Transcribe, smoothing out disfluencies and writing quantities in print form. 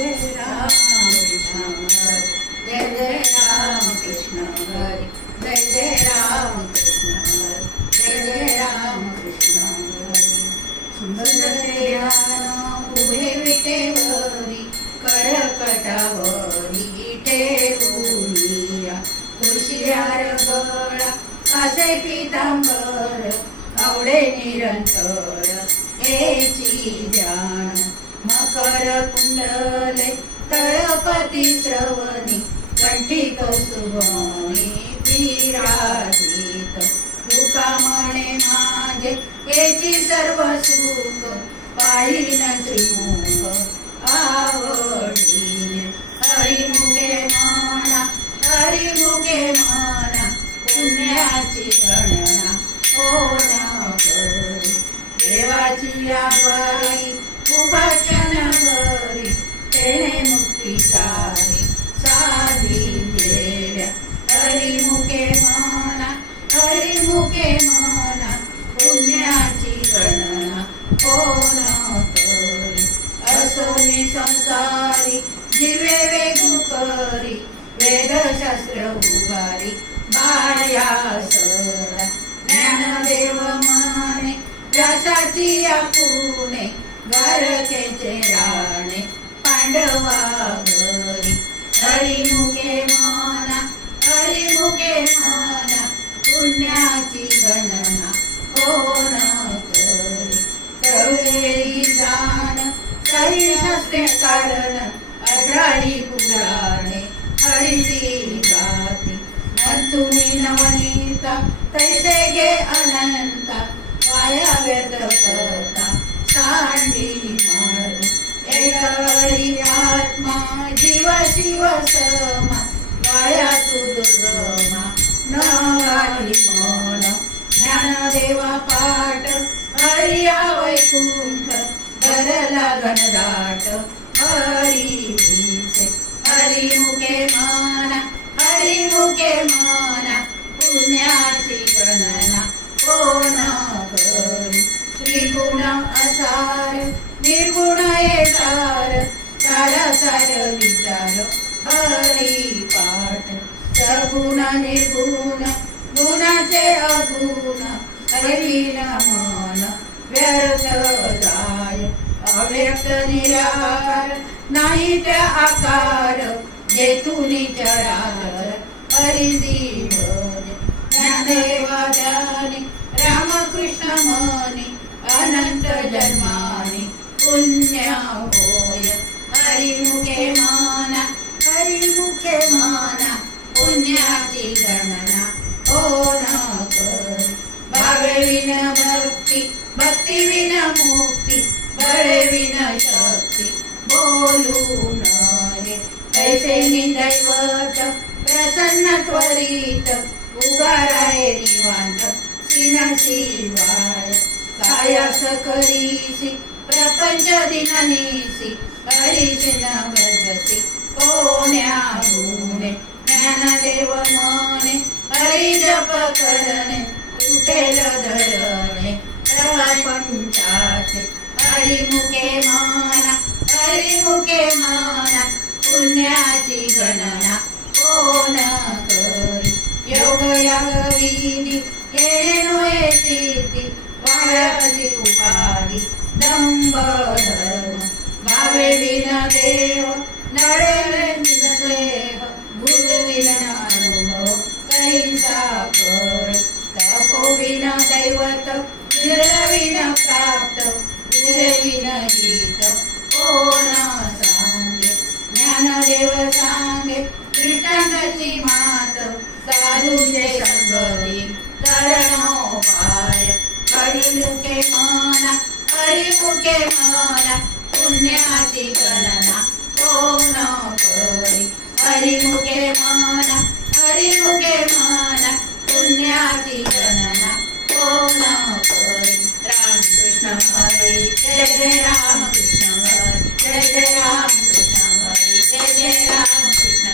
जय राम कृष्ण हरी जय जय राम कृष्ण हरी जय जय राम कृष्ण हरी जय जय राम कृष्ण हरी सुंदर ध्यान उभे विटेवरी करकटावरी ठेवूनिया तुळशीहार गळा कासे पीतांबर आवडे निरंतर हेची ध्यान मकर कुंडले तळपती श्रवणी कंठी कौस्तुभणी विराजित तुका म्हणे माझे हेची सर्व सुख पाहिन श्रीमुख आवडीने हरिमुखे म्हणा हरिमुखे म्हणा पुण्याची गणना कोण करी देवाची या बरी उभाचन बरी तेणे मुक्ती सारी साधी देव्या हरिमुखे म्हणा हरिमुखे म्हणा पुण्याची गणना कोण करी असोनी संसारी जीवे वेगू करी वेदशास्त्र उभारी बायासरा ज्ञानदेव माने व्यासाची आपुणे द्वारकेचे राणे पांडवा घरी हरिमुखे म्हणा हरिमुखे म्हणा पुण्याची गणना कोण करी कवेळी जाण काही शास्त्रे कारण 18 पुराणे हरिची गाती तुम्ही नवनीता तैसे घे अनंता वाया व्यर्थ करता सांडी मारू एकरी आत्मा जीव शिव समा वाया तू दुर्गमा न वाली मन ज्ञानदेवा पाठ हरिया वैकुंठ भरला घनदाट हरी दिसे हरिमुखे म्हणा हरिमुखे म्हणा पुण्याची गणना कोण करी त्रिगुण असार निर्गुण येसार सारा सार विचार हरी पाठ सगुण निर्गुण गुणाचे अगुण हरिन मन व्यर्थ जाय अव्यक्त निराकार नाही त्या आकार जेथुनी चराचर हरिची भज ज्ञानदेवा जाने रामकृष्ण मनी अनंत जन्मानी पुण्य होय हरिमुखे म्हणा हरिमुखे म्हणा पुण्याची गणना कोण करी भावे विन भक्ती भक्ती विन मुक्ती बळे विन शक्ती बोलू नये कैसे दैवत प्रसन्न त्वरित उगाराये निवांत सिना शिवाय सायास करीसी प्रपंच दिननीसी हरीशी न भजसी कोण्या गुणे ज्ञानदेव मने हरी जप करणे उठेल धरणे प्रपंचाचे हरिमुखे म्हणा हरिमुखे म्हणा पुण्याची गणना कोण करी योग याग विधी येणो येती वायाची उपाधी दंभ धर्म भावे विन देव नळे निसेह गुरु विन अनुभव कैसा कळ तपो विन दैवत विन प्राप्त विन गीत कोण सांगे ज्ञानदेव सांगे कृष्णाची मात साधूचे संगती तरणोपाय हरिमुखे म्हणा हरिमुखे म्हणा पुण्याची गणना कोण करी हरिमुखे म्हणा हरिमुखे म्हणा पुण्याची गणना कोण करी रामकृष्ण हरी जय जय रामकृष्ण हरी जय जय रामकृष्ण हरी जय जय रामकृष्ण